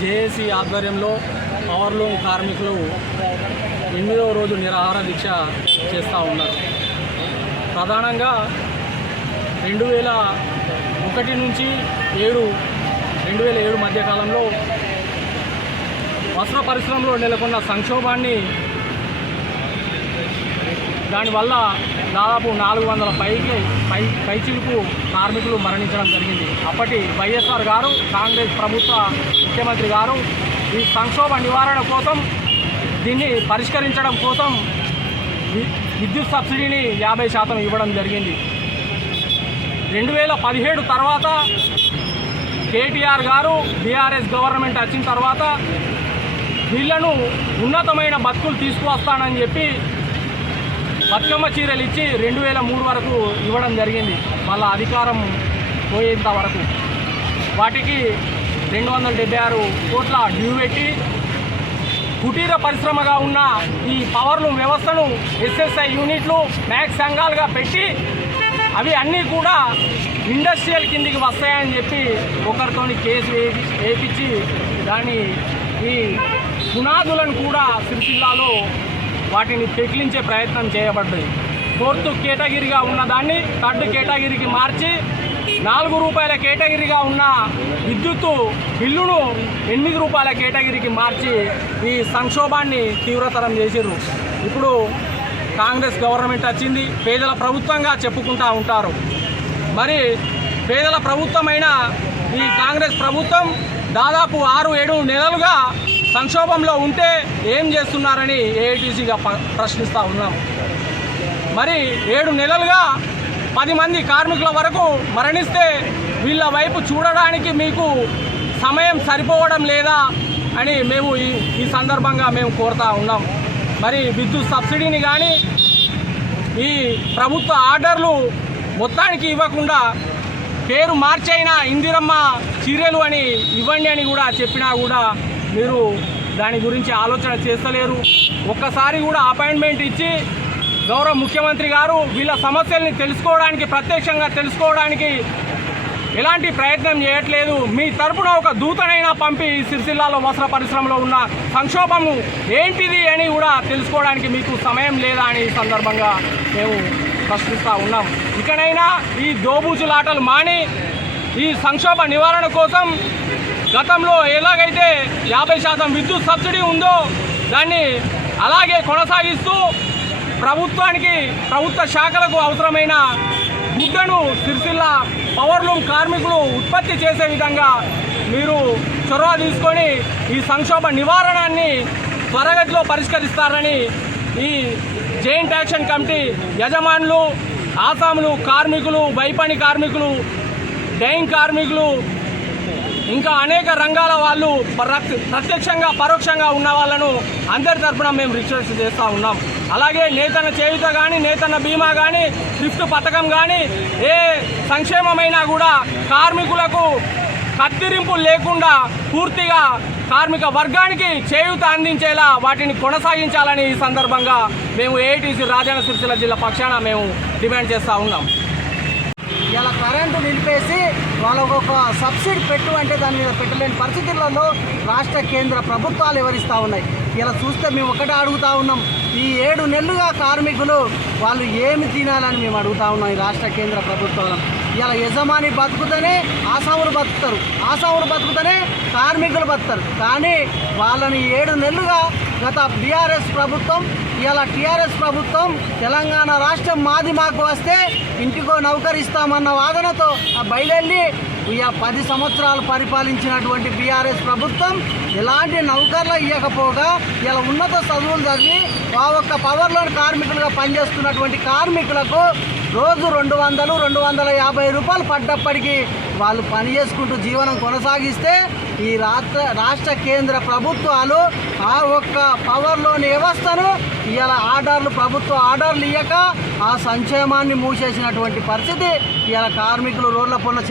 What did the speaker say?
JAC ఆధ్వర్యంలో powerloom కార్మికులు ఎనిమిదవ రోజు నిరాహార దీక్ష చేస్తూ ఉన్నారు. ప్రధానంగా రెండు వేల ఒకటి నుంచి ఏడు రెండు వేల ఏడు మధ్యకాలంలో వస్త్ర పరిశ్రమలో నెలకొన్న సంక్షోభాన్ని దానివల్ల దాదాపు నాలుగు వందల పైకి పై పైచిలుకు కార్మికులు మరణించడం జరిగింది. అప్పటి వైఎస్ఆర్ గారు కాంగ్రెస్ ప్రభుత్వ ముఖ్యమంత్రి గారు ఈ సంక్షోభ నివారణ కోసం దీన్ని పరిష్కరించడం కోసం విద్యుత్ సబ్సిడీని యాభై శాతం ఇవ్వడం జరిగింది. రెండు వేల పదిహేడు తర్వాత కేటీఆర్ గారు బీఆర్ఎస్ గవర్నమెంట్ వచ్చిన తర్వాత వీళ్ళను ఉన్నతమైన బతుకులు తీసుకువస్తానని చెప్పి బతుకమ్మ చీరలు ఇచ్చి రెండు వేల మూడు వరకు ఇవ్వడం జరిగింది. వాళ్ళ అధికారం పోయేంత వరకు. వాటికి రెండు వందల డెబ్బై ఆరు కోట్ల డ్యూ పెట్టి కుటీర పరిశ్రమగా ఉన్న ఈ పవర్లు వ్యవస్థను ఎస్ఎస్ఐ యూనిట్లు మ్యాక్స్ సంఘాలుగా పెట్టి అవి అన్నీ కూడా ఇండస్ట్రియల్ కిందికి వస్తాయని చెప్పి ఒకరితోని కేసు వేపి వేపించి దాని ఈ పునాదులను కూడా సిరిసిల్లాలో వాటిని పెకిలించే ప్రయత్నం చేయబడ్డది. ఫోర్త్ కేటగిరీగా ఉన్న దాన్ని థర్డ్ కేటగిరీకి మార్చి నాలుగు రూపాయల కేటగిరీగా ఉన్న విద్యుత్తు బిల్లును ఎనిమిది రూపాయల కేటగిరీకి మార్చి ఈ సంక్షోభాన్ని తీవ్రతరం చేసిర్రు. ఇప్పుడు కాంగ్రెస్ గవర్నమెంట్ వచ్చింది పేదల ప్రభుత్వంగా చెప్పుకుంటూ ఉంటారు. మరి పేదల ప్రభుత్వమైన ఈ కాంగ్రెస్ ప్రభుత్వం దాదాపు ఆరు ఏడు నెలలుగా సంక్షోభంలో ఉంటే ఏం చేస్తున్నారని ఏఐటీసీగా ప్రశ్నిస్తూ ఉన్నాం. మరి ఏడు నెలలుగా పది మంది కార్మికుల వరకు మరణిస్తే వీళ్ళ వైపు చూడడానికి మీకు సమయం సరిపోవడం లేదా అని మేము ఈ ఈ సందర్భంగా మేము కోరుతా ఉన్నాం. మరి విద్యుత్ సబ్సిడీని కానీ ఈ ప్రభుత్వ ఆర్డర్లు మొత్తానికి ఇవ్వకుండా పేరు మార్చైన ఇందిరమ్మ చీరలు అని ఇవ్వండి అని కూడా చెప్పినా కూడా మీరు దాని గురించి ఆలోచన చేస్తలేరు. ఒక్కసారి కూడా అపాయింట్మెంట్ ఇచ్చి గౌరవ ముఖ్యమంత్రి గారు వీళ్ళ సమస్యల్ని తెలుసుకోవడానికి ప్రత్యక్షంగా తెలుసుకోవడానికి ఎలాంటి ప్రయత్నం చేయట్లేదు. మీ తరపున ఒక దూతనైనా పంపి ఈ సిరిసిల్లాలో వస్త్ర పరిశ్రమలో ఉన్న సంక్షోభము ఏంటిది అని కూడా తెలుసుకోవడానికి మీకు సమయం లేదా అని ఈ సందర్భంగా మేము ప్రశ్నిస్తూ ఉన్నాం. ఇకనైనా ఈ దోబూచులాటలు మాని ఈ సంక్షోభ నివారణ కోసం గతంలో ఎలాగైతే యాభై శాతం విద్యుత్ సబ్సిడీ ఉందో దాన్ని అలాగే కొనసాగిస్తూ ప్రభుత్వానికి ప్రభుత్వ శాఖలకు అవసరమైన గుడ్డను సిరిసిల్ల పవర్లూమ్ కార్మికులు ఉత్పత్తి చేసే విధంగా మీరు చొరవ తీసుకొని ఈ సంక్షోభ నివారణాన్ని త్వరగతిలో పరిష్కరిస్తారని ఈ జైంట్ యాక్షన్ కమిటీ యజమానులు ఆసాములు కార్మికులు బైపని కార్మికులు డైయింగ్ కార్మికులు ఇంకా అనేక రంగాల వాళ్ళు ప్రత్యక్షంగా పరోక్షంగా ఉన్న వాళ్ళను అందరి తరఫున మేము రిక్వెస్ట్ చేస్తూ ఉన్నాం. అలాగే నేతన్న చేయుత కానీ నేతన్న బీమా కానీ థ్రిఫ్ట్ పథకం కానీ ఏ సంక్షేమమైనా కూడా కార్మికులకు కత్తిరింపు లేకుండా పూర్తిగా కార్మిక వర్గానికి చేయూత అందించేలా వాటిని కొనసాగించాలని ఈ సందర్భంగా మేము ఏఐటీసీ రాజన్న సిరిసిల్ల జిల్లా పక్షాన మేము డిమాండ్ చేస్తూ ఉన్నాం. ఇలా కరెంటు నిలిపేసి వాళ్ళకు ఒక సబ్సిడీ పెట్టు అంటే దాని మీద పెట్టలేని పరిస్థితులలో రాష్ట్ర కేంద్ర ప్రభుత్వాలు వివరిస్తూ ఉన్నాయి. ఇలా చూస్తే మేము ఒకటే అడుగుతా ఉన్నాం. ఈ ఏడు నెలలుగా కార్మికులు వాళ్ళు ఏమి తినాలని మేము అడుగుతా ఉన్నాం ఈ రాష్ట్ర కేంద్ర ప్రభుత్వాలను ఇలా యజమాని బతుకుతనే ఆసాములు బతుకుతారు. ఆసాములు బతుకుతనే కార్మికులు బతుకుతారు. కానీ వాళ్ళని ఏడు నెలలుగా గత బీఆర్ఎస్ ప్రభుత్వం ఇలా టీఆర్ఎస్ ప్రభుత్వం తెలంగాణ రాష్ట్రం మాది మాకు వస్తే ఇంటికో నౌకరిస్తామన్న వాదనతో ఆ బయలుదేరి ఇక పది సంవత్సరాలు పరిపాలించినటువంటి బీఆర్ఎస్ ప్రభుత్వం ఎలాంటి నౌకర్లు ఇవ్వకపోగా ఇలా ఉన్నత చదువులు చదివి ఆ ఒక్క పవర్లోని కార్మికులుగా పనిచేస్తున్నటువంటి కార్మికులకు రోజు రెండు వందలు రెండు వందల యాభై రూపాయలు పడ్డప్పటికీ వాళ్ళు పని చేసుకుంటూ జీవనం కొనసాగిస్తే ఈ రాష్ట్ర రాష్ట్ర కేంద్ర ప్రభుత్వాలు ఆ ఒక్క పవర్లోని వ్యవస్థను ఇలా ఆర్డర్లు ప్రభుత్వ ఆర్డర్లు ఇవ్వక ఆ సంక్షేమాన్ని మూసేసినటువంటి పరిస్థితి ఇలా కార్మికులు రోడ్ల పొన్న చెప్